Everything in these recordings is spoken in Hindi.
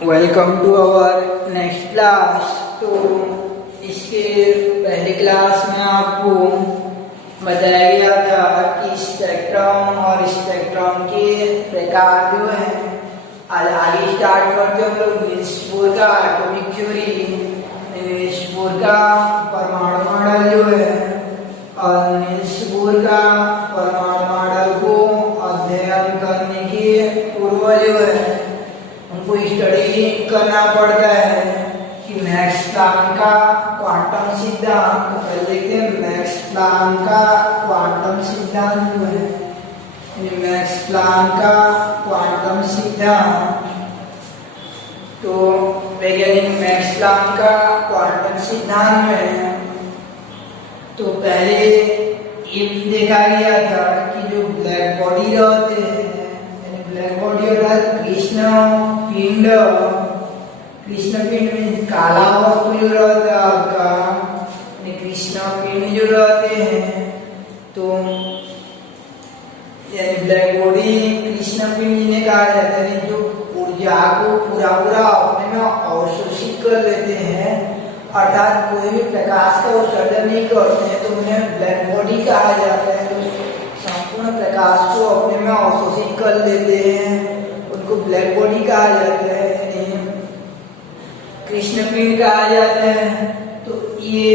Welcome to our next class. तो इसके पहले क्लास में आपको बताया गया था कि स्पेक्ट्रम और स्पेक्ट्रम के प्रकार जो हैं। आज आगे स्टार्ट करते हैं हम लोग नील्स बोर का एटॉमिक थ्योरी। नील्स बोर का परमाणु मॉडल जो है और नील्स बोर का परमाणु मॉडल को अध्ययन करने के पूर्व जो है हमको स्टडी करना पड़ता है कि मैक्स प्लैंक का क्वांटम सिद्धांत। तो पहले देखते हैं मैक्स प्लैंक का क्वांटम सिद्धांत जो है। मैक्स प्लैंक का क्वांटम सिद्धांत, तो वैज्ञानिक मैक्स प्लैंक का क्वांटम सिद्धांत में तो पहले ये देखा गया था कि जो ब्लैक बॉडी रहते हैं, ब्लैक बॉडी अर्थात कृष्ण पिंड में काला वस्तु जो रहता है आपका, कृष्ण पिंड जो रहते हैं, तो यानी ब्लैक बॉडी कृष्ण पिंड जिन्हें कहा जाता है, जो ऊर्जा को पूरा अपने में अवशोषित कर लेते हैं, अर्थात कोई भी प्रकाश का उत्सर्जन नहीं करते हैं, तो उन्हें ब्लैक बॉडी कहा जाता है। तो संपूर्ण प्रकाश को अपने में अवशोषित कर लेते हैं, उनको ब्लैक बॉडी कहा जाता है, कृष्ण पिंड कहा जाता है। तो ये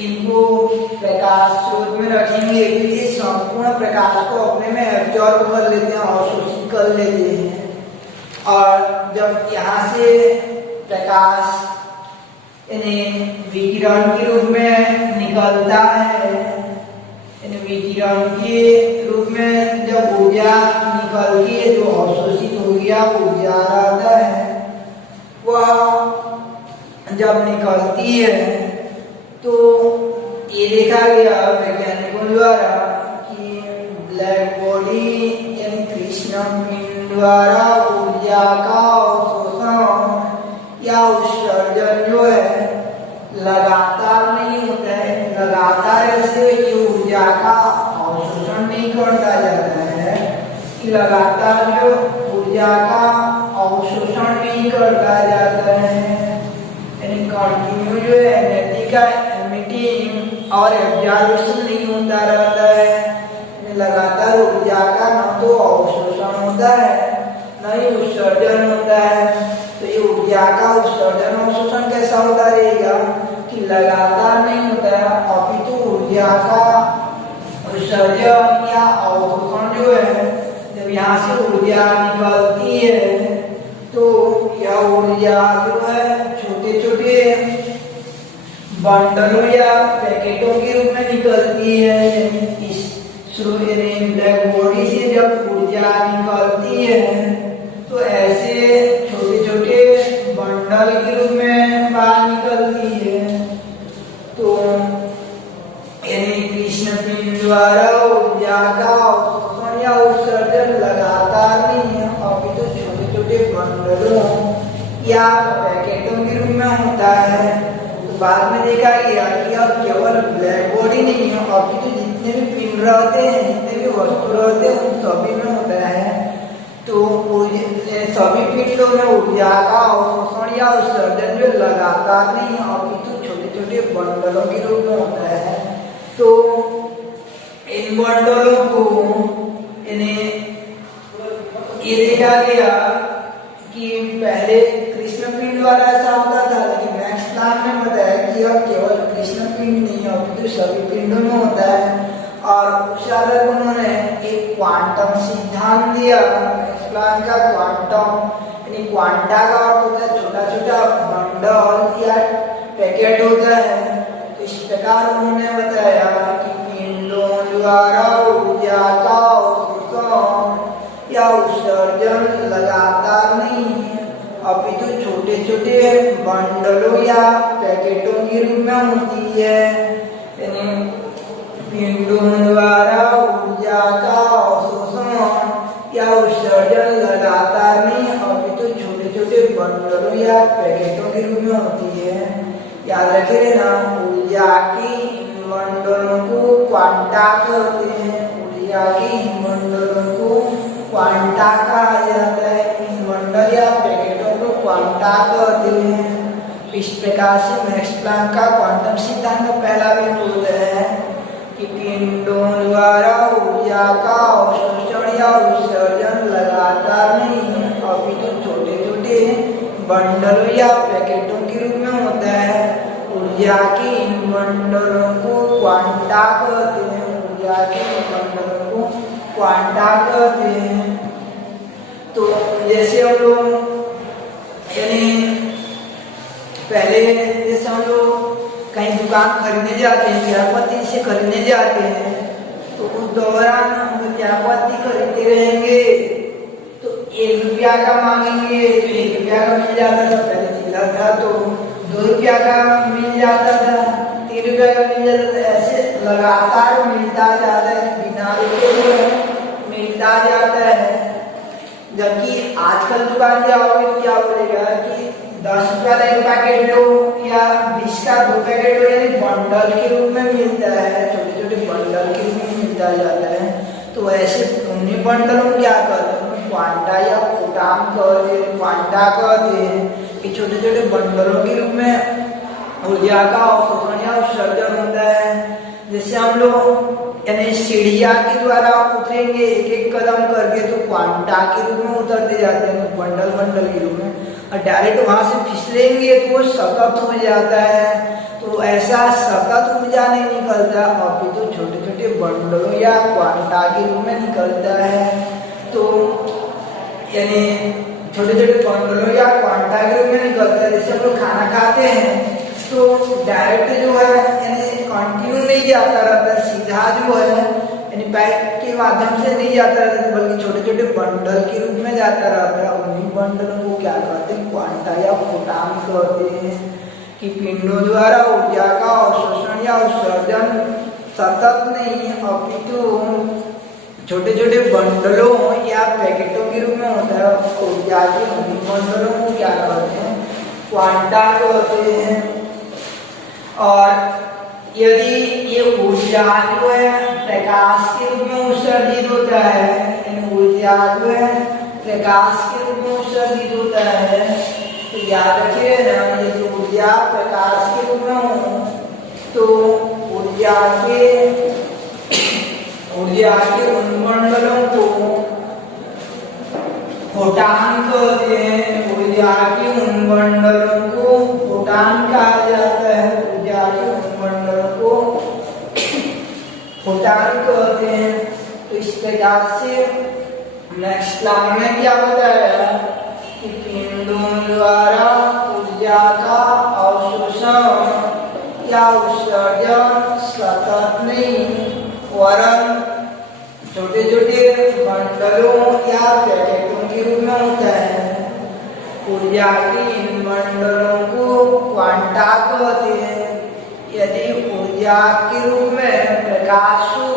इनको प्रकाश स्रोत में रखेंगे कि ये संपूर्ण प्रकाश को अपने में एब्जॉर्ब कर लेते हैं, अवशोषित कर लेते हैं। और जब यहाँ से प्रकाश विकिरण के रूप में निकलता है, विकिरण के रूप में जब ऊर्जा निकल के जो अवशोषित हो गया ऊर्जा रहता है, वह जब निकलती है तो ये देखा गया वैज्ञानिकों द्वारा कि ब्लैक बॉडी यानी कृष्ण पिंड द्वारा ऊर्जा का अवशोषण या उत्सर्जन जो है लगातार नहीं होता है। लगातार ऐसे ये ऊर्जा का अवशोषण नहीं करता जाता है कि लगातार जो ऊर्जा का अवशोषण नहीं करता जाता है, यानी कंटिन्यू जो है एनर्जी का एमिटिंग और एब्जॉर्प्शन नहीं होता रहता है। लगातार ऊर्जा का न तो अवशोषण होता है न ही उत्सर्जन होता है। तो ये ऊर्जा का उत्सर्जन अवशोषण कैसा होता रहेगा कि लगातार नहीं होता है, अपितु ऊर्जा का उत्सर्जन या अवशोषण जो है, जब यहाँ से ऊर्जा निकलती है तो यह ऊर्जा जो है छोटे छोटे बंडलों या पैकेटों के रूप में निकलती है। ब्लैक बॉडी से जब ऊर्जा निकलती है तो ऐसे छोटे छोटे बंडल के रूप में बाहर निकलती है। तो यानी कृष्ण पिंड द्वारा ऊर्जा का अवशोषण या उत्सर्जन लगातार नहीं है, अभी तो छोटे छोटे बंडलों या पैकेटों के रूप में होता है। तो बाद में देखा गया कि अब केवल ब्लैक बॉडी नहीं है, अभी तो जितने भी पिंड रहते हैं, जितने भी वस्तु रहते हैं, उन सभी में होता है। तो सभी पिंडों में ऊर्जा का अवशोषण या उत्सर्जन जो लगातार नहीं है, अभी तो छोटे छोटे बंडलों के रूप में होता है। तो इन बंडलों को ये देखा गया कि पहले कृष्ण पिंड द्वारा ऐसा होता था, लेकिन मैक्स प्लैंक ने बताया कि अब केवल कृष्ण पिंड नहीं है, अभी तो सभी पिंडों में होता है। और उस आधार पर उन्होंने एक क्वांटम सिद्धांत दिया, मैक्स प्लैंक का क्वांटम, यानी क्वांटा का अर्थ होता है छोटा छोटा बंडल या पैकेट होता है। तो इस प्रकार उन्होंने बताया कि पिंडों द्वारा ऊर्जा का अवशोषण या उत्सर्जन लगातार नहीं है, अभी तो छोटे छोटे बंडलों या पैकेटों के रूप में होती है। पिंडों द्वारा ऊर्जा का अवशोषण या उत्सर्जन लगातार नहीं, अभी तो छोटे छोटे बंडलों या पैकेटों के रूप में होती है। याद रखे ना, ऊर्जा की इन बंडलों को क्वांटा कहते हैं। ऊर्जा की इन बंडलों को क्वांटा कहा जाता है। इन बंडल या पैकेटों को क्वांटा क्षमता कहते हैं। इस प्रकार से मैक्स प्लैंक का क्वांटम सिद्धांत का पहला बिंदु है कि पिंडों द्वारा ऊर्जा का अवशोषण या उत्सर्जन लगातार नहीं अपितु छोटे छोटे बंडलों या पैकेटों के रूप में होता है। ऊर्जा के इन बंडलों को क्वांटा कहते हैं। ऊर्जा के इन बंडलों को क्वांटा कहते हैं। तो जैसे हम लोग यानी पहले जैसे हम लोग कहीं दुकान खरीदने जाते हैं, चाय पत्ती से खरीदने जाते हैं, तो उस दौरान हम चाय पत्ती खरीदते रहेंगे तो 1 रुपया का मांगेंगे तो 1 रुपया का मिल जाता था। पहले चिल्लर था तो 2 रुपया का मिल जाता था, 3 रुपया का मिल जाता था। ऐसे लगातार मिलता जाता है, बिना रुके हुए मिलता जाता है। जबकि आजकल दुकान जाओगे तो क्या बोलेगा कि 10 रुपया का 1 पैकेट लो या 20 का 2 पैकेट लो, यानी बंडल के रूप में मिलता है, छोटे छोटे बंडल के रूप में मिलता जाता है। तो ऐसे उन्हीं बंडलों को क्या कहते हैं, क्वांटा या फोटान कहते हैं, क्वांटा कहते हैं। कि छोटे छोटे बंडलों के रूप में ऊर्जा का अवशोषण या उत्सर्जन होता है। जैसे हम लोग यानी सीढ़ियाँ के द्वारा उतरेंगे एक एक कदम करके तो क्वांटा के रूप में उतरते जाते हैं, बंडल बंडल के रूप में। और डायरेक्ट वहां से फिसलेंगे तो वो सतत हो जाता है। तो ऐसा सतत ऊर्जा नहीं निकलता, अपितु तो छोटे छोटे बंडलों या क्वांटा के रूप में निकलता है। तो यानी छोटे छोटे बंडलों या क्वांटा के रूप में निकलता है। जैसे हम लोग खाना खाते हैं तो डायरेक्ट जो है यानी कंटिन्यू नहीं जाता रहता, सीधा जो है यानी पाइप के माध्यम से नहीं जाता रहता, बल्कि छोटे छोटे बंडल के रूप में जाता रहता है। उन्हीं बंडलों को क्या कहते हैं, क्वांटा या फोटान कहते हैं। कि पिंडों द्वारा ऊर्जा का अवशोषण या उत्सर्जन सतत नहीं अपितु छोटे छोटे बंडलों या पैकेटों के रूप में होता है। ऊर्जा के उन्हीं बंडलों को क्या कहते हैं, क्वांटा कहते हैं। और यदि ये ऊर्जा जो है प्रकाश के रूप में उत्सर्जित होता है, ऊर्जा जो है प्रकाश के रूप में उत्सर्जित होता है, तो याद रखिए ना, यदि ऊर्जा प्रकाश के रूप में हो तो ऊर्जा के उन मंडलों को फोटान कहते हैं। ऊर्जा के उन मंडलों को फोटान कहा जाता है। ऊर्जा के उन मंडलों को फोटान कहते हैं। तो इस प्रकार से नेक्स्ट प्लैंक ने क्या बताया कि पिंडों द्वारा ऊर्जा का अवशोषण या उत्सर्जन सतत नहीं वरन छोटे छोटे बंडलों या पैकेटों के रूप में होता है। ऊर्जा के इन बंडलों को क्वांटा कहते हैं। यदि ऊर्जा के रूप में प्रकाश हो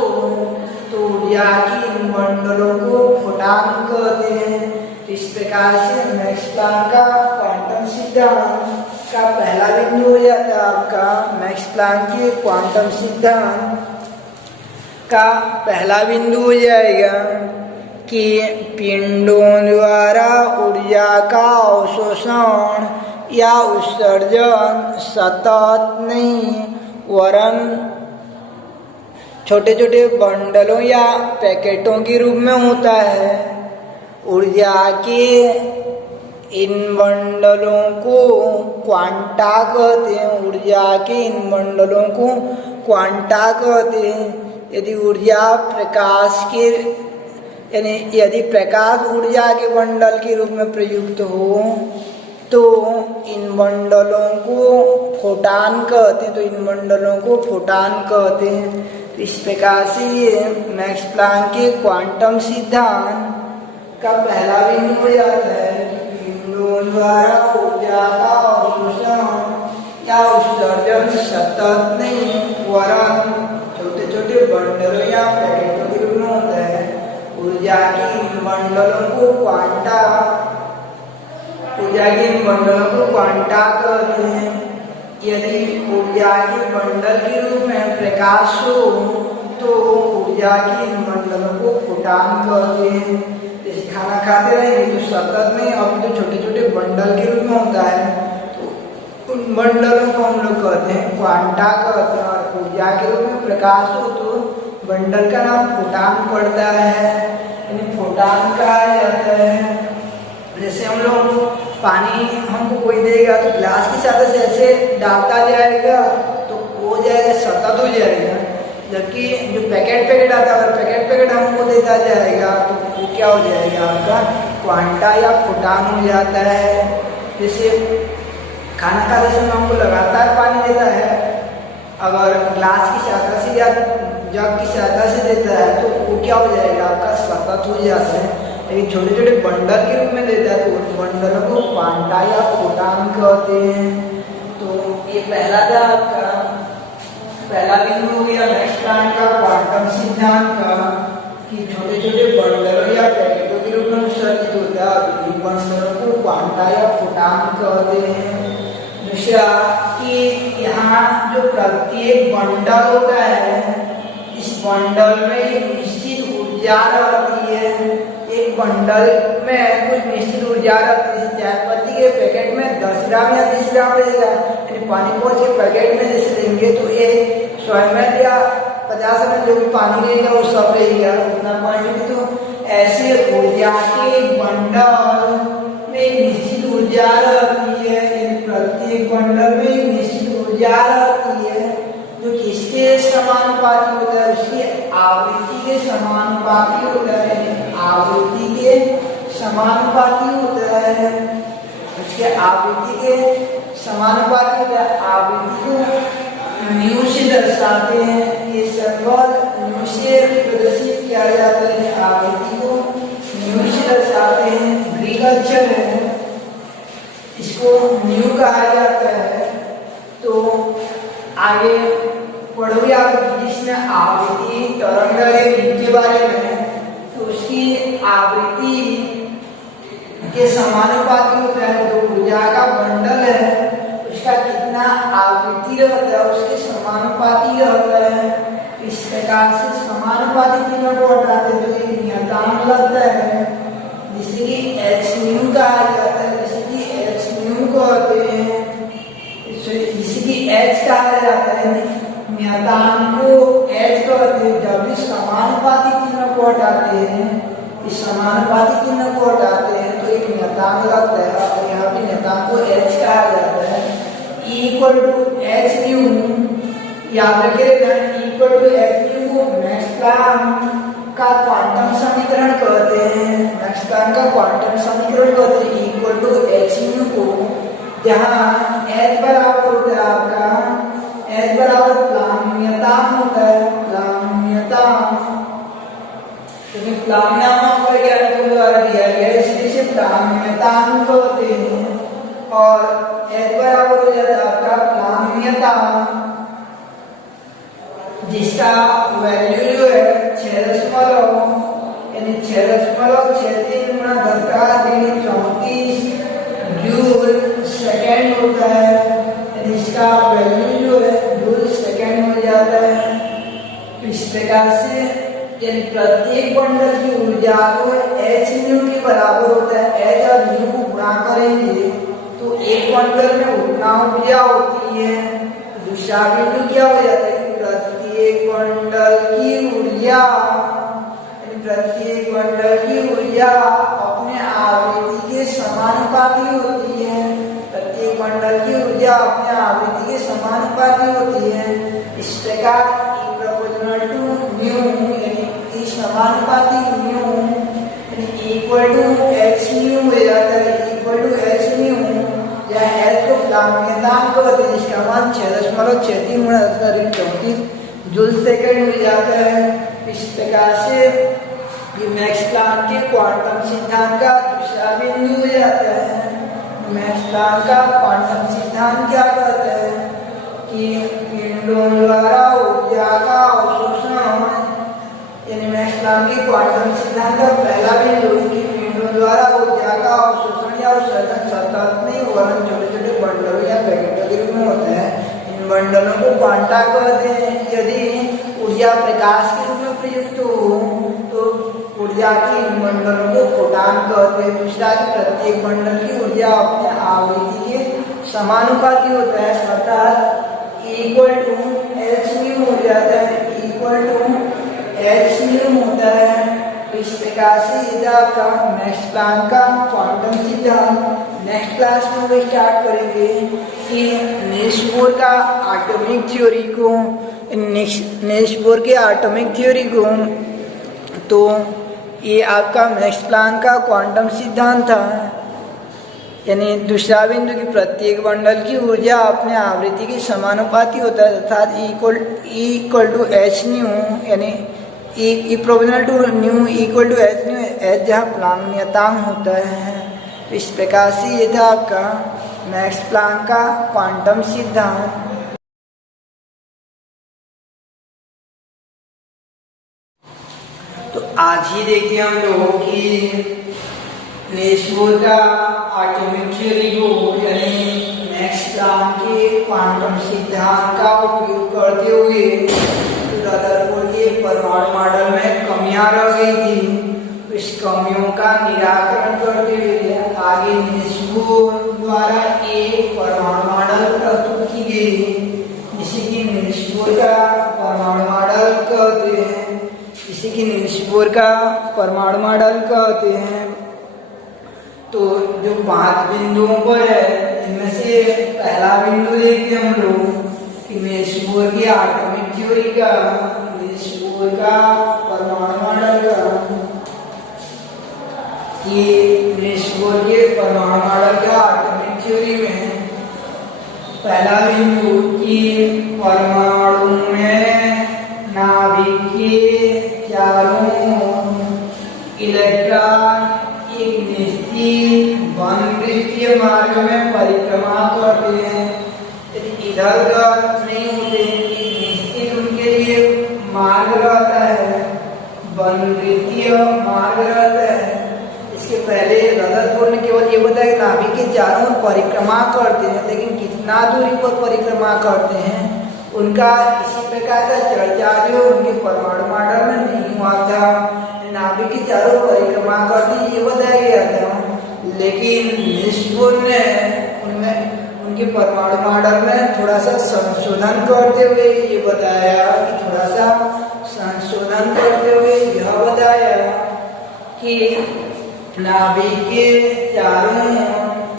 तो ऊर्जा की इन बंडलों को फोटान कहते हैं। इस प्रकार से मैक्स प्लैंक का क्वांटम सिद्धांत का पहला बिंदु हो जाता है आपका। मैक्स प्लैंक के क्वांटम सिद्धांत का पहला बिंदु हो जाएगा कि पिंडों द्वारा ऊर्जा का अवशोषण या उत्सर्जन सतत नहीं वरन छोटे छोटे बंडलों या पैकेटों के रूप में होता है। ऊर्जा के इन बंडलों को क्वांटा कहते हैं। ऊर्जा के इन बंडलों को क्वांटा कहते हैं। यदि ऊर्जा प्रकाश के यानी यदि प्रकाश ऊर्जा के बंडल के रूप में प्रयुक्त हो तो इन बंडलों को फोटान कहते हैं। तो इन बंडलों को फोटान कहते हैं। इस प्रकार से ये मैक्स प्लैंक के क्वांटम सिद्धांत का पहला बिंदु हो जाता है कि पिंडों द्वारा ऊर्जा का अवशोषण या उत्सर्जन सतत नहीं वरन छोटे छोटे बंडलों या पैकेटों के रूप में होता है। ऊर्जा की इन बंडलों को क्वांटा कहते हैं। यदि ऊर्जा के बंडल के रूप में प्रकाश हो तो ऊर्जा की इन बंडलों को फोटान कहते हैं। जैसे खाना खाते रहेंगे तो सतत में अभी तो छोटे छोटे बंडल के रूप में होता है, तो उन बंडलों को हम लोग कहते हैं क्वांटा कहते हैं। और ऊर्जा के रूप में प्रकाश हो तो बंडल का नाम फोटान पड़ता है, यानी फोटान कहा जाता है। जैसे हम लोग पानी हमको कोई देगा तो ग्लास की सतह से ऐसे डालता जाएगा तो हो जाएगा, सतत हो जाएगा। जबकि जो पैकेट आता है, अगर पैकेट हमको देता जाएगा तो वो क्या हो जाएगा, आपका क्वांटा या फोटान हो जाता है। जैसे खाना खाते समय हमको लगातार पानी देता है, अगर ग्लास की सहायता से या जग की सहायता से देता है तो वो क्या हो जाएगा, आपका सतत हो जाता है। लेकिन छोटे छोटे बंडल के रूप में देता है तो उन बंडलों को क्वांटा या फोटान कहते हैं। तो ये पहला था आपका पहला बिंदु हो गया मैक्स प्लैंक का क्वांटम सिद्धांत का, कि छोटे छोटे बंडलों या पैकेटों के रूप में उत्सर्जित होता है, इन बंडलों को क्वांटा या फोटान कहते हैं। दूसरा कि यहाँ जो प्रत्येक बंडल होता है, इस बंडल में एक निश्चित ऊर्जा रहती है। एक बंडल में कुछ निश्चित ऊर्जा रहती है। चाय पत्ती के पैकेट में 10 ग्राम या 30 ग्राम रहेगा, यानी पानी पहुँच के पैकेट में जैसे लेंगे तो ये 100 ml या 50 ml जो भी पानी रहेगा वो सब रहेगा उतना पानी। तो ऐसे ऊर्जा के बंडल में एक निश्चित ऊर्जा रहती है, प्रत्येक बंडल में एक निश्चित ऊर्जा रहती है जो किसके समानुपाती होता है, उसकी आवृत्ति के समानुपाती होता है। आवृत्ति के समानुपाती होता है, उसके आवृत्ति के समानुपाती होता है। आवृत्ति को न्यू से दर्शाते हैं, ये सिंबल न्यू से प्रदर्शित किया जाता है। आवृत्ति को न्यू से दर्शाते हैं, ग्रीक अक्षर है, इसको न्यू कहा जाता है। तो आगे पढ़ोगे आप जिसमें आवृत्ति तरंग के बारे में, तो उसकी आवृत्ति के समानुपाती होता है। जो ऊर्जा का बंडल है उसका कितना आवृत्ति रहता है उसके समानुपाती रहता है। इस प्रकार से समानुपाती चिन्ह को हटाते तो एक नियतांक लगता है जिसे कि एच न्यू कहा जाता है, जिसे कि एच न्यू कहते हैं, जिसे कि एच कहा जाता है। नियतांक को एच कहते हैं। जब भी समानुपाती चिन्ह को हटाते हैं, इस समानुपाती चिन्ह को हटाते हैं तो एक नियतांक लगता है और यहाँ पे नियतांक को एच कहा जाता है। E equal to H nu, याद रखिएगा E equal to H nu को मैक्स प्लैंक का क्वांटम समीकरण कहते हैं। मैक्स प्लैंक का क्वांटम समीकरण कहते हैं E equal to H nu को, जहाँ एच बराबर होता है आपका, एच बराबर प्लैंक नियतांक होता है, प्लैंक नियतांक। क्योंकि प्लैंक नामक वैज्ञानिकों द्वारा दिया गया है इसलिए इसे प्लैंक नियतांक कहते हैं। और एच बराबर हो जाता है आपका प्लैंक नियतांक, जिसका वैल्यू जो है 6.0 यानी 6.63 गुणा 10⁻³ जूल सेकेंड होता है। यानी इसका वैल्यू जो है जूल सेकेंड हो जाता है। इस प्रकार से यानी प्रत्येक बंडल की ऊर्जा को एच न्यू के बराबर होता है। एच और न्यू को गुणा करेंगे तो एक बंडल में उतना ऊर्जा होती है, दूसरा बिंदु क्या हो जाता है, प्रत्येक बंडल की ऊर्जा, प्रत्येक बंडल की ऊर्जा अपने आवृत्ति के समानुपाती होती है। प्रत्येक बंडल की ऊर्जा अपने आवृत्ति के समानुपाती होती है। इस प्रकार E प्रोपोर्शनल टू न्यू यानी E समानुपाती nu equal to H nu हो जाता है। इक्वल टू एच न्यू, जहाँ एच को प्लैंक नियतांक कहते हैं, जिसका मान 6.63 गुणा 10⁻³ जूल सेकेंड हो जाता है। इस प्रकार से ये मैक्स प्लैंक के क्वांटम सिद्धांत का दूसरा बिंदु हो जाता है। मैक्स प्लैंक का क्वांटम सिद्धांत क्या कहता है कि पिंडों द्वारा ऊर्जा का अवशोषण, यानी मैक्स प्लैंक के क्वांटम सिद्धांत का पहला बिंदु कि पिंडों द्वारा ऊर्जा का अवशोषण या उत्सर्जन सतत नहीं वरन छोटे छोटे बंडलों या पैकेटों के रूप में होता है। इन बंडलों को क्वांटा कहते हैं। यदि ऊर्जा प्रकाश के रूप में प्रयुक्त हो तो ऊर्जा की इन बंडलों को फोटान कहते हैं। दूसरा कि प्रत्येक बंडल की ऊर्जा अपने आवृत्ति के समानुपाती होता है, अर्थात इक्वल टू एच न्यू हो जाता है, इक्वल टू एच न्यू होता है। इस प्रकार से ये आपका मैक्स प्लैंक का क्वांटम सिद्धांत। नेक्स्ट क्लास में हम स्टार्ट करेंगे कि नील्स बोर का एटॉमिक थ्योरी को, नील्स बोर के एटॉमिक थ्योरी को, तो ये आपका मैक्स प्लैंक का क्वांटम सिद्धांत था, यानी दूसरा बिंदु की प्रत्येक बंडल की ऊर्जा अपने आवृत्ति के समानुपाती होता है, अर्थात इक्वल टू एच न्यू, यानी E proportional to nu equal to H nu, h जहाँ प्लैंक नियतांक होता है। इस प्रकार से ये था आपका मैक्स प्लैंक का क्वांटम सिद्धांत। तो आज ही देखते हम लोग कि नील्स बोर का एटॉमिक थ्योरी को, यानी मैक्स प्लैंक के क्वांटम सिद्धांत का उपयोग करते हुए रदरफोर्ड के परमाणु मॉडल में कमियां रह गई थी, इस कमियों का निराकरण करते हुए आगे नील्स बोर द्वारा एक परमाणु मॉडल प्रस्तुत की गई, जिसे कि नील्स बोर का परमाणु मॉडल कहते हैं, जिसे कि नील्स बोर का परमाणु मॉडल कहते हैं। तो जो 5 बिंदुओं पर है, इनमें से पहला बिंदु देखते हम लोग कि नील्स बोर की एटॉमिक थ्योरी का, नील्स बोर का परमाणु मॉडल का, ये नील्स बोर के परमाणु मॉडल का एटॉमिक थ्योरी में पहला बिंदु कि परमाणु में नाभिक के चारों इलेक्ट्रॉन एक निश्चित वनवृत्तीय मार्ग में परिक्रमा करते हैं, इधर उधर नहीं होते, निश्चित उनके लिए मार्ग रहता है, वनवृत्तीय मार्ग रहता है। इसके पहले रदरफोर्ड ने केवल ये बताया कि नाभिक के चारों ओर परिक्रमा करते हैं, लेकिन कितना दूरी पर परिक्रमा करते हैं उनका इसी प्रकार का चर्चा जो उनके परमाणु मॉडल में नहीं हुआ था। नाभिक के चारों ओर परिक्रमा करते हैं ये बताया गया था, लेकिन नील्स बोर ने उनमें उनके परमाणु मॉडल में थोड़ा सा संशोधन करते हुए ये बताया कि थोड़ा सा संशोधन करते हुए यह बताया कि नाभिक के चारों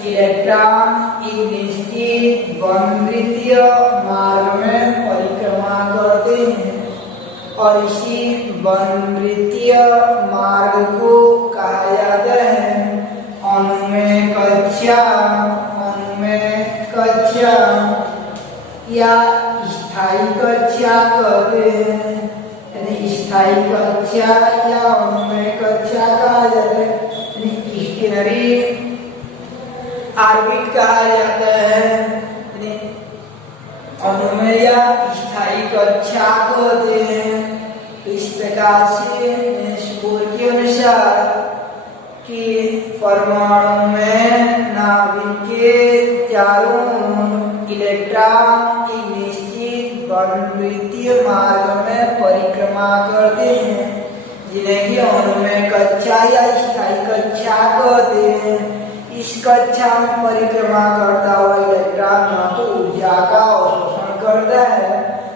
इलेक्ट्रॉन एक निश्चित वनवृत्तीय मार्ग में परिक्रमा करते हैं और इसी वनवृत्तीय मार्ग को कहा जाता है अनुमेय कक्षा, अनुमेय कक्षा या स्थायी कक्षा कहते हैं, यानी स्थायी कक्षा या अनुमेय कक्षा कहा जाता है, स्टेशनरी ऑर्बिट कहा जाता है, अनुमेय या स्थायी कक्षा कहते हैं। तो इस प्रकार से नील्स बोर के अनुसार कि परमाणु में नाभिक के चारों इलेक्ट्रॉन एक निश्चित वनवृत्तीय मार्ग में परिक्रमा करते हैं, जिन्हें कि अनुमेय कक्षा या स्थायी कक्षा कहते हैं। इस कक्षा में परिक्रमा करता हुआ इलेक्ट्रॉन न तो ऊर्जा का अवशोषण करता है,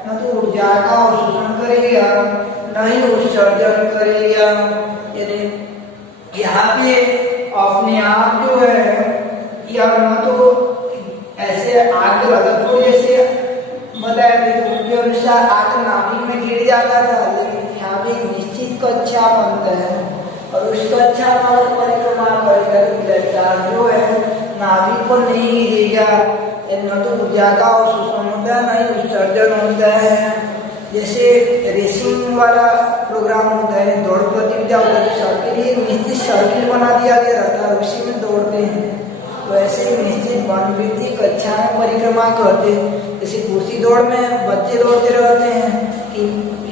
न तो ऊर्जा का अवशोषण करेगा, न ही उत्सर्जन करेगा। यदि यहाँ पे अपने आप जो है या न तो ऐसे आग रदरफोर्ड जैसे बताया थे उनके अनुसार आग नाभिक में गिर जाता था, लेकिन यहाँ पे एक निश्चित कक्षा बनता है और उस कक्षा पर परिक्रमा करेगा इलेक्ट्रॉन जो है नाभिक पर नहीं गिरेगा, न तो ऊर्जा का अवशोषण होता है न ही उत्सर्जन होता है। जैसे रेसिंग वाला प्रोग्राम होता है, दौड़ प्रतियोगिता होता है, सर्किल एक निश्चित सर्किल बना दिया गया रहता है, उसी में दौड़ते हैं। तो ऐसे ही निश्चित वनवृत्तीय कक्षा में परिक्रमा करते हैं। जैसे कुर्सी दौड़ में बच्चे दौड़ते रहते हैं कि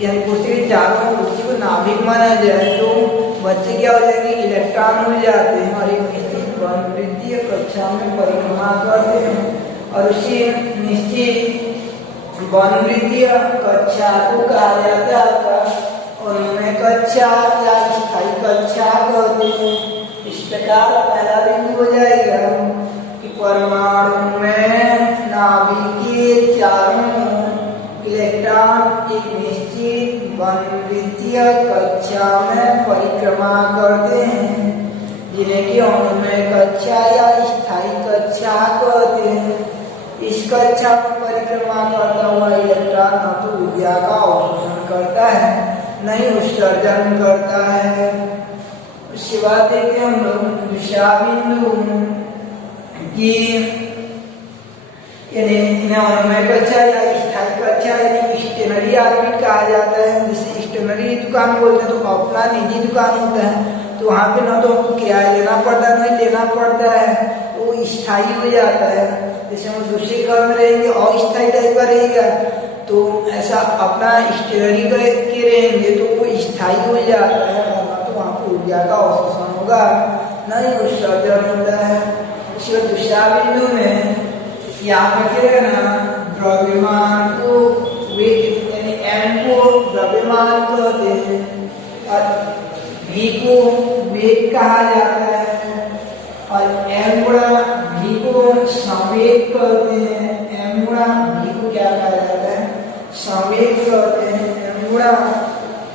यानी कुर्सी के चारों कुर्सी को नाभिक माना जाए तो बच्चे क्या हो जाएंगे, इलेक्ट्रॉन हो जाते हैं और एक निश्चित वनवृत्तीय कक्षा में परिक्रमा करते हैं और उसी निश्चित वनवृत्तीय कक्षा को कहा जाता है आपका अनुमेय कक्षा या स्थायी कक्षा कहते हैं। इस प्रकार पहला बिंदु हो जाएगा कि परमाणु में नाभिक के चारों इलेक्ट्रॉन एक निश्चित वृत्तीय कक्षा में परिक्रमा करते हैं, जिन्हें कि अनुमेय कक्षा या स्थायी कक्षा कहते हैं। इस कक्षा में परिक्रमा करता हुआ इलेक्ट्रॉन न तो ऊर्जा का अवशोषण करता है, न ही उत्सर्जन करता है। उसके बाद देखते हैं हम लोग दूसरा बिंदु कि अनुमेय कक्षा या स्थायी कक्षा यानी स्टेशनरी ऑर्बिट कहा जाता है। जिसे स्टेशनरी दुकान बोलते हैं, तो अपना निजी दुकान होता है, तो वहाँ पे ना तो हमको किराया देना पड़ता है, नहीं देना पड़ता है, तो वो स्थायी हो जाता है। जैसे हम दूसरे घर में रहेंगे और स्थायी टाइप का रहेगा, तो ऐसा अपना स्टेशनरी के रहेंगे तो वो स्थायी हो जाता है, तो वहाँ पे ऊर्जा का अवशोषण होगा, नहीं उत्सर्जन होता है। इसके दूसरा बिंदु में यहाँ पे क्या है ना, द्रव्यमान को वेग यानी m को द्रव्यमान कहते हैं और v को वेग कहा जाता है, और m गुणा v को संवेग कहते हैं। m गुणा v को क्या कहा जाता है, संवेग कहते हैं। m गुणा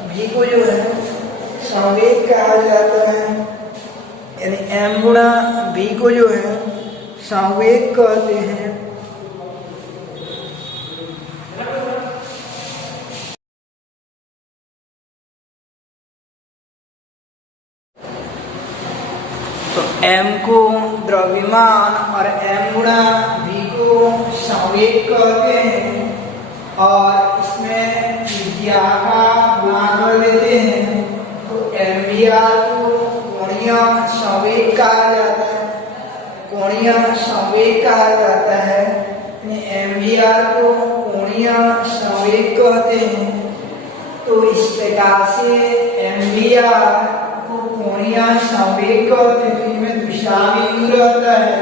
v को जो है संवेग कहा जाता है, यानी m गुणा v को जो है संवेग कहते हैं। तो m को द्रव्यमान और m गुणा v को संवेग कहते हैं, और इसमें त्रिज्या का गुणा कर देते हैं, तो mvr को कोणीय संवेग कहा जाता है। कोणीय संवेग कहा जाता है, mvr को कोणीय संवेग कहते हैं। तो इस प्रकार से mvr को कोणीय संवेग कहते हैं। इनमें दूसरा बिंदु रहता है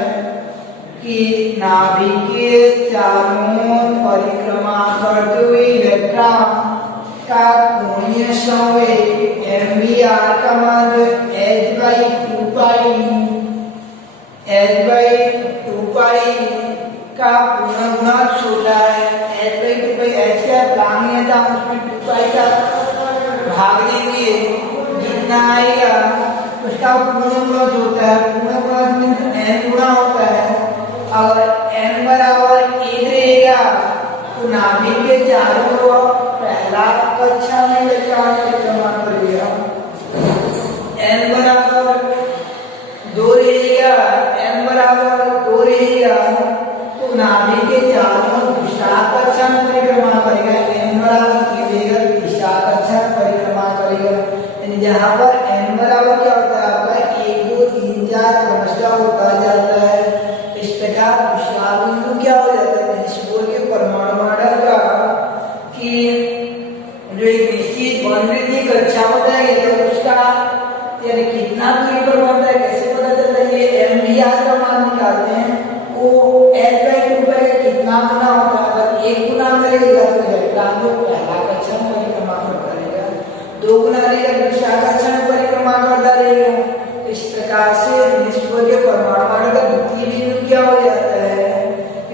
कि नाभिक के चारों परिक्रमा करते हुए इलेक्ट्रॉन का कोणीय संवेग mvr का मान h/2π का पूर्णगुणक होता है। h/2π h का भाग नहीं था, उसमें 2π का भाग देंगे, जितना आएगा उसका पूर्णगुणक होता है। पूर्णगुणक में n गुणा होता है। अगर n बराबर 1 रहेगा तो नाभिक के चारों ओर पहला कक्षा में इलेक्ट्रॉन परिक्रमा करेगा। n बराबर 2 रहेगा, n बराबर 2 रहेगा तो नाभिक के चारों ओर दूसरा कक्षा में परिक्रमा करेगा। n बराबर 3 रहेगा तो तीसरा कक्षा में परिक्रमा करेगा। यानी जहाँ पर n बराबर क्या होता है आपका 1 2 3 4 क्रमशः होता जाता है। इस प्रकार दूसरा बिंदु क्या हो जाता है, निष्क्रिय के परमाणु मॉडल का कि जो एक निश्चित वृत्तीय कक्षा होता है तो उसका यानी कितना दूरी पर बनता है, कैसे पता चलता है, ये mvr का मान निकालते हैं। वो h/2π का कितना गुना होता है, अगर 1 गुना करेगा तो इलेक्ट्रॉन जो पहला कक्षा में परिक्रमा करेगा, 2 गुना रहेगा दूसरा कक्षा में परिक्रमा करता रहेगा। इस प्रकार से निष्क्रिय के परमाणु मॉडल का द्वितीय बिंदु क्या हो जाता है,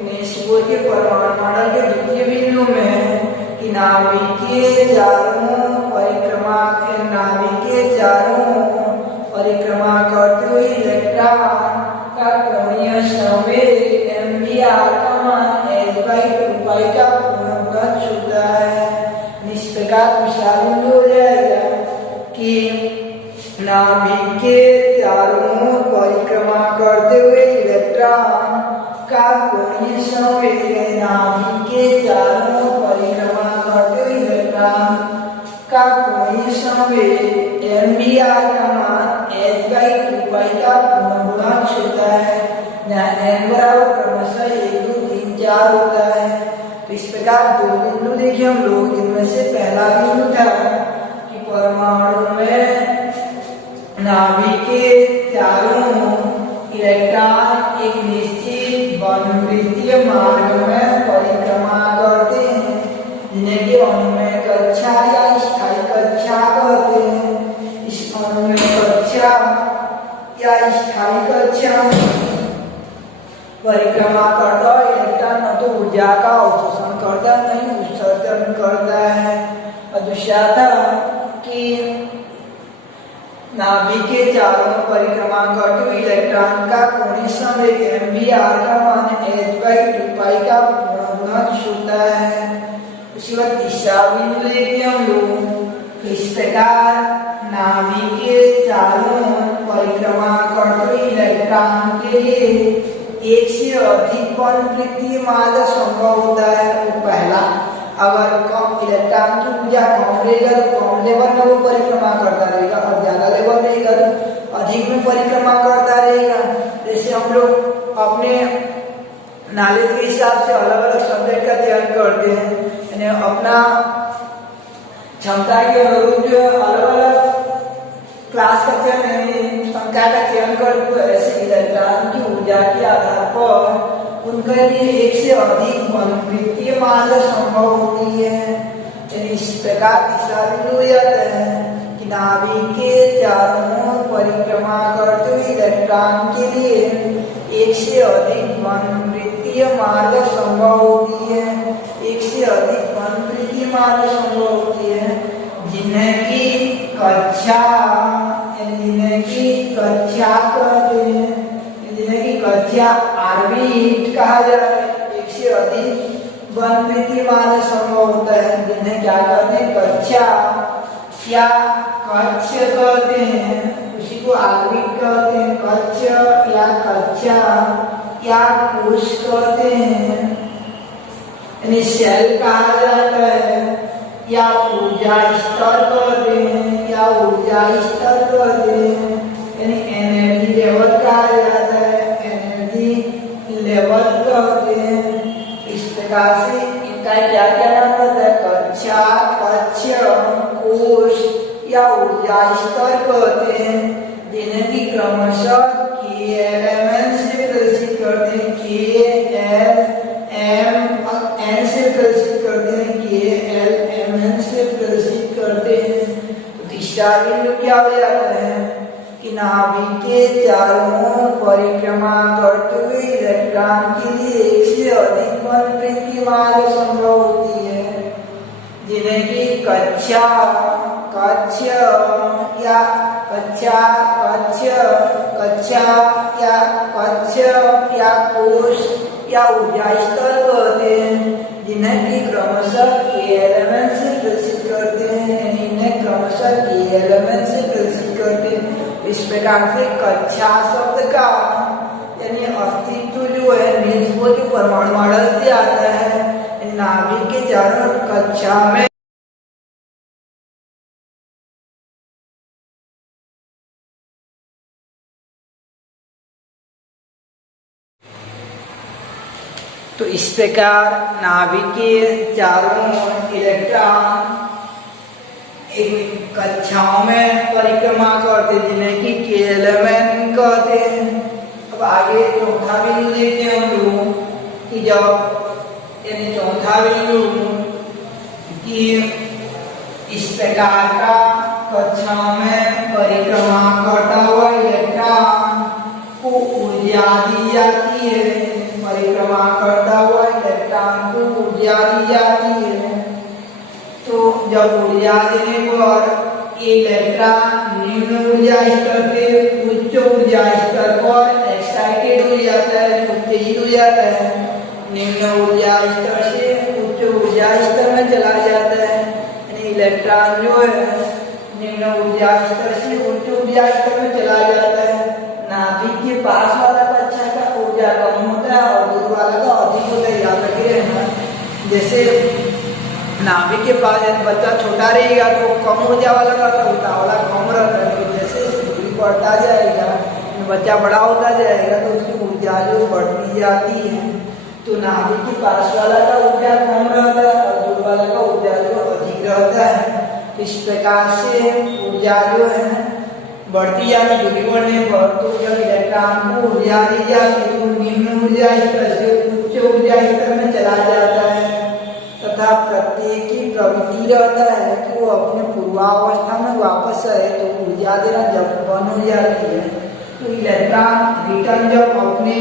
निष्क्रिय के परमाणु मॉडल के द्वितीय बिंदु में कि नाभिक के चारों परिक्रमा करते हुए इलेक्ट्रॉन का कोणीय संवेग mvr का मान h/2π का पूर्णगुणक होता है। इस प्रकार दूसरा बिंदु हो जाएगा कि नाभिक के चारों परिक्रमा करते हुए इलेक्ट्रॉन का कोणीय संवेग, नाभिक के चारों परिक्रमा करते हुए इलेक्ट्रॉन का कोणीय संवेग mvr का मान h/2π का पूर्णगुणक होता है, जहाँ n बराबर क्रमशः 1 2 3 4 होता है। तो इस प्रकार दो बिंदु देखिए हम लोग, इनमें से पहला बिंदु था कि परमाणु में नाभिक के चारों इलेक्ट्रॉन एक निश्चित वृत्तीय मार्ग में परिक्रमा करते हैं, जिन्हें कि अनुमेय कक्षा या स्थायी कक्षा कहते हैं। इस अनुमेय कक्षा स्थायी कक्षा परिक्रमा करता है इलेक्ट्रॉन न तो ऊर्जा का अवशोषण करता नहीं उत्सर्जन करता है। और दूसरा था कि नाभिक के चारों ओर परिक्रमा करते हुए इलेक्ट्रॉन का कोणीय संवेग mvr का मान h/2π का गुणज होता है। उसके बाद तीसरा बिंदु लेते हम लोग इस प्रकार नाभिक के चारों ओर परिक्रमा करते हुए इलेक्ट्रॉन के लिए एक से अधिक वृत्तीय मार्ग संभव होता है। वो पहला, अगर कम इलेक्ट्रॉन की ऊर्जा कम रहेगा तो कम लेवल में वो परिक्रमा करता रहेगा और ज्यादा लेवल रहेगा तो अधिक में परिक्रमा करता रहेगा। जैसे हम लोग अपने नॉलेज के हिसाब से अलग अलग सब्जेक्ट का चयन करते हैं, यानी अपना क्षमता के अनुरूप जो अलग अलग क्लास का चयन संख्या का चयन कर ऐसे इलेक्ट्रॉन की ऊर्जा के आधार पर उनके लिए एक से अधिक वृत्तीय मार्ग संभव होती है। इस प्रकार तीसरा बिंदु हो जाता है कि नाभिक के चारों ओर परिक्रमा करते हुए इलेक्ट्रॉन के लिए एक से अधिक वृत्तीय मार्ग संभव होती है। एक से अधिक वृत्तीय मार्ग संभव होती है जिन्हें की कक्षा कहते हैं, जिन्हें की कक्षा ऑर्बिट कहा जाता है। एक से अधिक वृत्तीय मार्ग संभव होता है जिन्हें क्या कहते हैं, कक्षा या कक्ष कहते हैं। उसी को ऑर्बिट कहते हैं, कक्ष या कक्षा या कोश कहते हैं। यानी सेल कहा जाता है या ऊर्जा स्तर कहते हैं या ऊर्जा स्तर कहते हैं। यानी एनर्जी लेवल कहा जाता है, एनर्जी लेवल कहते हैं। इस प्रकार से इनका क्या क्या नाम होता है, कक्षा, कक्ष, कोश या ऊर्जा स्तर कहते हैं जिन्हें की क्रमशः KLMN से प्रदर्शित करते हैं। KLMN से प्रदर्शित करते हैं, KLMN से प्रदर्शित करते हैं। तो तीसरा बिंदु क्या हो जाता है कि नाभिक के चारों ओर परिक्रमा करते हुए इलेक्ट्रॉन के लिए एक से अधिक वृत्तीय मार्ग संभव होती है जिन्हें की कक्षा, कक्ष या कक्षा, कक्षा या कक्ष या कोश या ऊर्जा स्तर कहते हैं जिन्हें की क्रमशः KLMN से प्रदर्शित करते हैं। यानी इन्हें क्रमशः KLMN से प्रदर्शित करते हैं। इस प्रकार से कक्षा शब्द का यानी अस्तित्व जो है निष्पो के परमाणु मॉडल से आता है। नाभिक के चारों कक्षा में तो इस प्रकार नाभिक के चारों इलेक्ट्रॉन एक कक्षाओं में परिक्रमा करते जिन्हें कि KLMN कहते हैं। अब आगे चौथा बिंदु देखते हैं हम लोग कि जब यानी चौथा बिंदु कि इस प्रकार का कक्षाओं में परिक्रमा करता हुआ इलेक्ट्रॉन को ऊर्जा दी जाती है। परिक्रमा करता हुआ इलेक्ट्रॉन को ऊर्जा दी जाती है। तो जब ऊर्जा देने पर इलेक्ट्रॉन निम्न ऊर्जा स्तर से उच्च ऊर्जा स्तर पर एक्साइटेड हो जाता है, उत्तेजित हो जाता है। निम्न ऊर्जा स्तर से उच्च ऊर्जा स्तर में चला जाता है। यानी इलेक्ट्रॉन जो है निम्न ऊर्जा स्तर से उच्च ऊर्जा स्तर में चला जाता है। नाभिक के पास वाला कक्षा का ऊर्जा कम होता है और दूर वाला का अधिक होता है। याद रखिए, जैसे नाभिक के पास बच्चा छोटा रहेगा तो कम ऊर्जा वाला रहता है, उल्टा वाला कम रहता है। लेकिन जैसे दूरी बढ़ता जाएगा, बच्चा बड़ा होता जाएगा तो उसकी ऊर्जा जो बढ़ती जाती है। तो नाभिक के पास वाला का ऊर्जा कम रहता है और दूर वाला का ऊर्जा जो अधिक रहता है। इस प्रकार से ऊर्जा जो है बढ़ती जाती, दूरी बढ़ने पर तो जब इलेक्ट्रॉन को ऊर्जा दी जाती है तो निम्न ऊर्जा स्तर से उच्च ऊर्जा स्तर में चला जाता है तथा प्रत्येक की प्रवृत्ति रहता है कि वो अपने पूर्वावस्था में वापस आए। तो ऊर्जा देना जब बंद हो जाती है तो इलेक्ट्रॉन रिटर्न जब अपने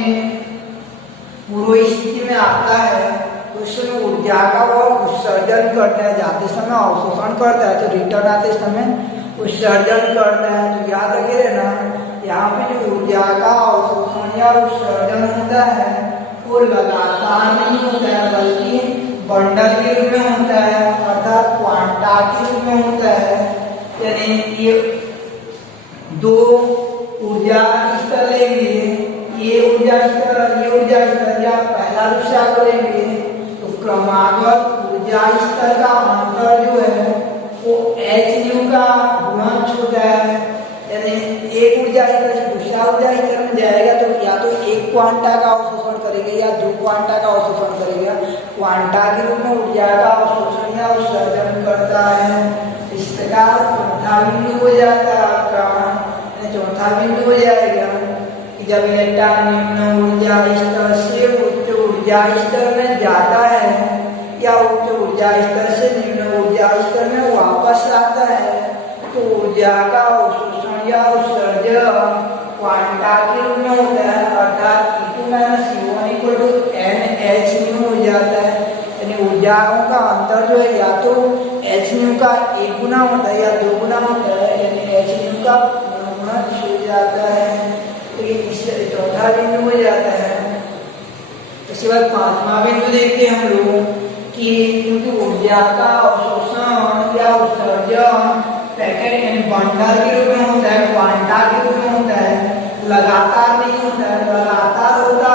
पूर्व स्थिति में आता है तो उसमें ऊर्जा का वो उत्सर्जन करता है, जाते समय अवशोषण करता है, तो रिटर्न आते समय उत्सर्जन करता है। तो याद रखिए ना, यहाँ पे जो ऊर्जा का अवशोषण या उत्सर्जन होता है वो लगातार नहीं होता है, बल्कि बंडल के रूप में होता है, अर्थात क्वांटा के रूप में होता है। यानी ये दो ऊर्जा स्तर लेंगे, ये ऊर्जा स्तर, ये ऊर्जा स्तर, या पहला दूसरा को लेंगे तो क्रमागत ऊर्जा स्तर का अंतर जो है वो hν का गुणज होता है। यानी एक ऊर्जा स्तर से दूसरा ऊर्जा स्तर में जाएगा तो या तो एक क्वांटा का अवशोषण करेगा या दो क्वांटा का अवशोषण करेगा। क्वांटा के रूप में ऊर्जा का अवशोषण या उत्सर्जन करता है। इस प्रकार चौथा बिंदु हो जाता है आपका, चौथा बिंदु हो जाएगा कि जब इलेक्ट्रॉन निम्न ऊर्जा स्तर से उच्च ऊर्जा स्तर में जाता है या उच्च ऊर्जा स्तर से निम्न ऊर्जा स्तर में वापस आता है तो ऊर्जा का अवशोषण या उत्सर्जन क्वांटा के रूप में होता है, अर्थात E2 - U1 = nhν हो जाता है। यानी ऊर्जाओं का अंतर जो है या तो hν का 1 गुना होता है या 2 गुना होता है, यानी hν का गुणज हो जाता है। तो ये चौथा बिंदु हो जाता है। इसके बाद पांचवा बिंदु देखते हैं हम लोग कि क्योंकि ऊर्जा का अवशोषण या उत्सर्जन पैकेट यानी बंडल के रूप में होता है, क्वांटा के रूप में होता है, लगातार नहीं होता है। लगातार होता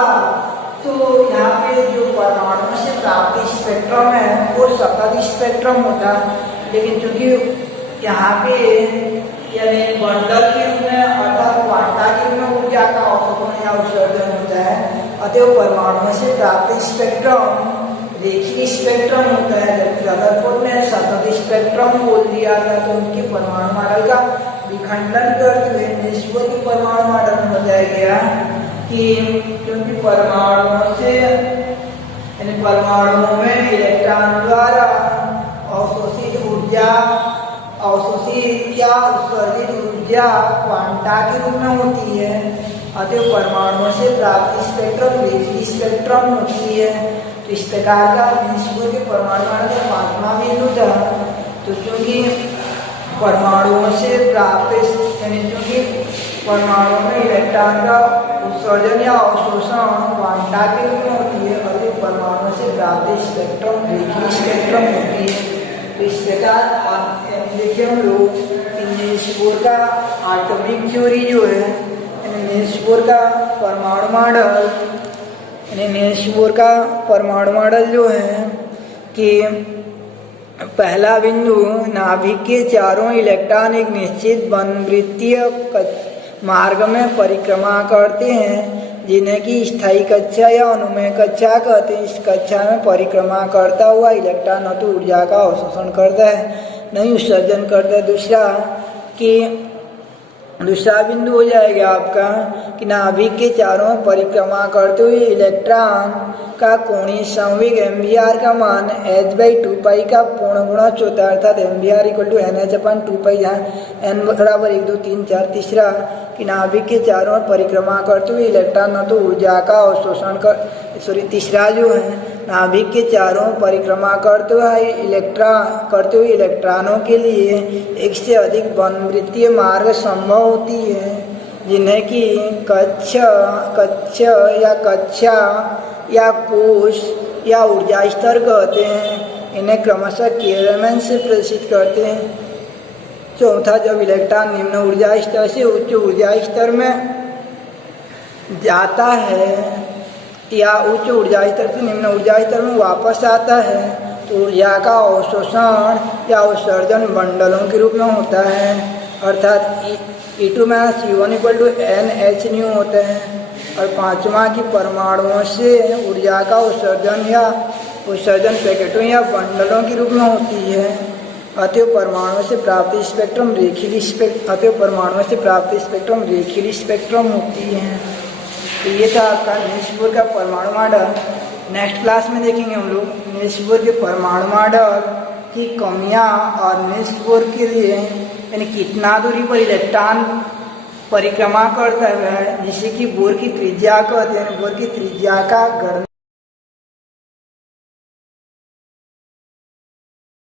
तो यहाँ पे जो परमाणु से प्राप्त स्पेक्ट्रम है वो सतत स्पेक्ट्रम होता, लेकिन चूंकि यहाँ पे यानी बंडल के रूप में अर्थात क्वांटा के रूप में ऊर्जा का अवशोषण या उत्सर्जन होता है, अतः परमाणु से प्राप्त स्पेक्ट्रम रेखीय स्पेक्ट्रम होता है। जबकि रदरफोर्ड ने सतत स्पेक्ट्रम बोल दिया था, तो उनके परमाणु मॉडल का विखंडन करते हुए निल्स बोर के परमाणु मॉडल में बताया गया कि क्योंकि परमाणुओं से यानी परमाणुओं में इलेक्ट्रॉन द्वारा अवशोषित ऊर्जा, अवशोषित या उत्सर्जित ऊर्जा क्वांटा के रूप में होती है, अतः परमाणुओं से प्राप्त स्पेक्ट्रम रेखीय स्पेक्ट्रम होती है। तो इस प्रकार का निल्स बोर के परमाणु मॉडल का पांचवा बिंदु था। तो क्योंकि परमाणुओं से प्राप्त यानी क्योंकि परमाणु में इलेक्ट्रॉन का उत्सर्जन या अवशोषण क्वांटा के रूप में होती है, अतः परमाणु से प्राप्त स्पेक्ट्रम रेखीय स्पेक्ट्रम होती है। तो इस प्रकार आप देखिए हम लोग निल्स बोर का एटॉमिक थ्योरी जो है, निल्स बोर का परमाणु मॉडल, निल्स बोर का परमाणु मॉडल जो है कि पहला बिंदु नाभिक के चारों इलेक्ट्रॉन एक निश्चित वनवृत्तीय मार्ग में परिक्रमा करते हैं, जिन्हें कि स्थायी कक्षा या अनुमेय कक्षा कहते हैं। इस कक्षा में परिक्रमा करता हुआ इलेक्ट्रॉन न तो ऊर्जा का अवशोषण करता है नहीं उत्सर्जन करता है। दूसरा बिंदु हो जाएगा आपका कि नाभिक के चारों परिक्रमा करते हुए इलेक्ट्रॉन का कोणीय संवेग mvr का मान h/2π का पूर्ण गुणज होता है, अर्थात mvr = nh/2π, जहाँ n बराबर 1 2 3 4। तीसरा कि नाभिक के चारों परिक्रमा करते हुए इलेक्ट्रॉन न तो ऊर्जा का अवशोषण तीसरा जो है नाभिक के चारों परिक्रमा करते हुए इलेक्ट्रॉनों के लिए एक से अधिक वनवृत्तीय मार्ग संभव होती है, जिन्हें कि कक्षा या कोश या ऊर्जा स्तर कहते हैं। इन्हें क्रमशः केरमैन से प्रदर्शित करते हैं। चौथा, जब इलेक्ट्रॉन निम्न ऊर्जा स्तर से उच्च ऊर्जा स्तर में जाता है या उच्च ऊर्जा स्तर से निम्न ऊर्जा स्तर में वापस आता है तो ऊर्जा का अवशोषण या उत्सर्जन बंडलों के रूप में होता है, अर्थात E2 - U1 = nhν होता है। और पांचवा की परमाणुओं से ऊर्जा का उत्सर्जन पैकेटों या बंडलों के रूप में होती है, अतः परमाणुओं से प्राप्त स्पेक्ट्रम रेखीय स्पेक्ट्रम होती है। तो ये था आपका निल्स बोर का परमाणु मॉडल। नेक्स्ट क्लास में देखेंगे हम लोग निल्स बोर के परमाणु मॉडल की कमियां और निल्स बोर के लिए यानी कितना दूरी पर इलेक्ट्रॉन परिक्रमा करता है, जिससे कि बोर की त्रिज्या कहते हैं। बोर की त्रिज्या का गण